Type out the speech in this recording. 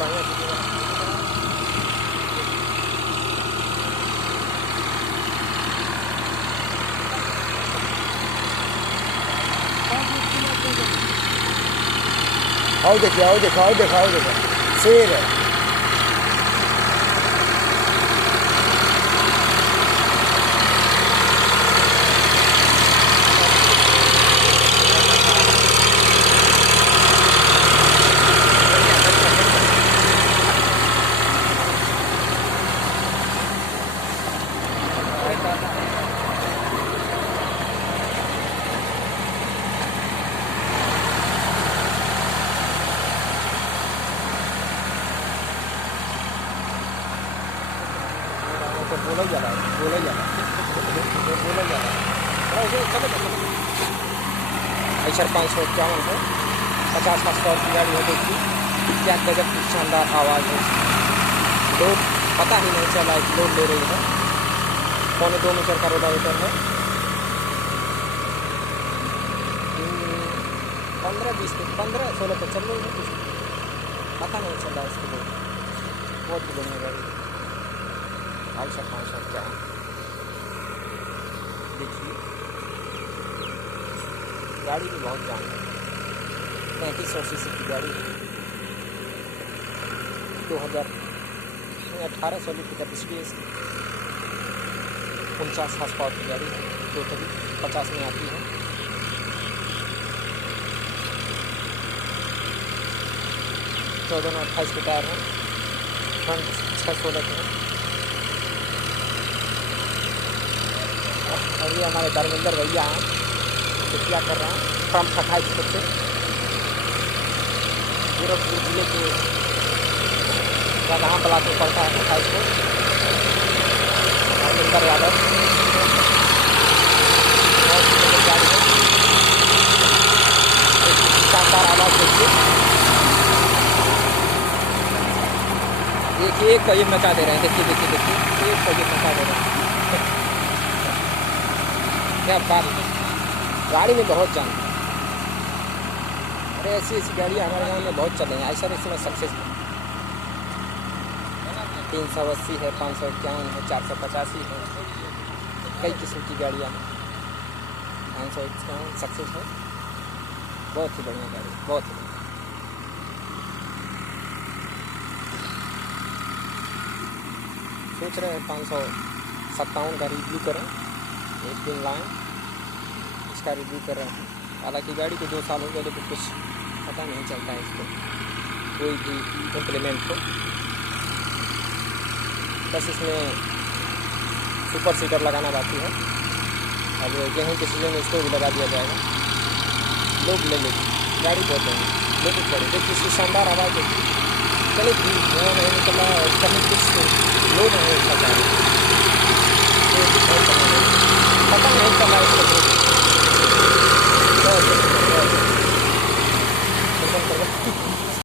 बढ़िया चीज़ आओ देखिए, आओ देखो, आओ देखो, आओ देखो, शेर है। बोला जा रहा है, बोला जा रहा है, बोला जा रहा है। ऐसा 551 है, 50 हॉर्स पावर की गाड़ी है। देखिए क्या गजब की शानदार आवाज़ है। लोड पता ही नहीं चला है, लोड ले रही है। 1.25 मीटर का रोटावेटर है। 15-16 तो चल रही है, कुछ पता नहीं चल रहा है इसके लोड। बहुत ही बढ़िया गाड़ी है। 551 क्या देखिए, गाड़ी भी बहुत जान है। 3500 सीसी की गाड़ी है। 1800 लीटर स्पीड है इसकी। 49 हॉर्स पावर की गाड़ी है। टोटली 50 में आती है। 14/28 के टायर है। फ्रंट 616 के हैं। और ये हमारे धर्मेंद्र भैया हैं, तो क्या कर रहे हैं, फ्रॉम 28 से गोरखपुर जिले के जहाँ ब्लॉक में पड़ता है 28 को। धर्मेंद्र यादव शानदार आवाज़ देखिए। देखिए एक कई मचा दे रहे हैं। देखिए देखिए देखिए एक कई मचा दे रहे हैं। क्या बात है, गाड़ी में बहुत जान है। अरे ऐसी गाड़ियाँ हमारे गाँव में बहुत चल रही हैं। ऐसा इसमें सक्सेस 380 है, 551 है, 485 है। कई किस्म की गाड़ियाँ हैं। 551 सक्सेस है। बहुत ही बढ़िया गाड़ी, बहुत ही बढ़िया। सोच रहे हैं 557 का रिव्यू करें, एक दिन लाएँ, इसका रिव्यू कर रहे हैं। हालांकि गाड़ी को 2 साल हो गए, लेकिन कुछ पता नहीं चलता है इसको, कोई भी इम्प्लीमेंट को। बस इसमें सुपर सीटर लगाना बाकी है। अब गेहूँ के सीजन में इसको भी लगा दिया जाएगा। लोग ले लेंगे, गाड़ी बहुत है, लोग बड़े। देखिए इसकी शानदार आवाज़ देखिए। चलो धुआं नहीं निकल रहा है, कहीं कुछ लोग नहीं निकल रहा है।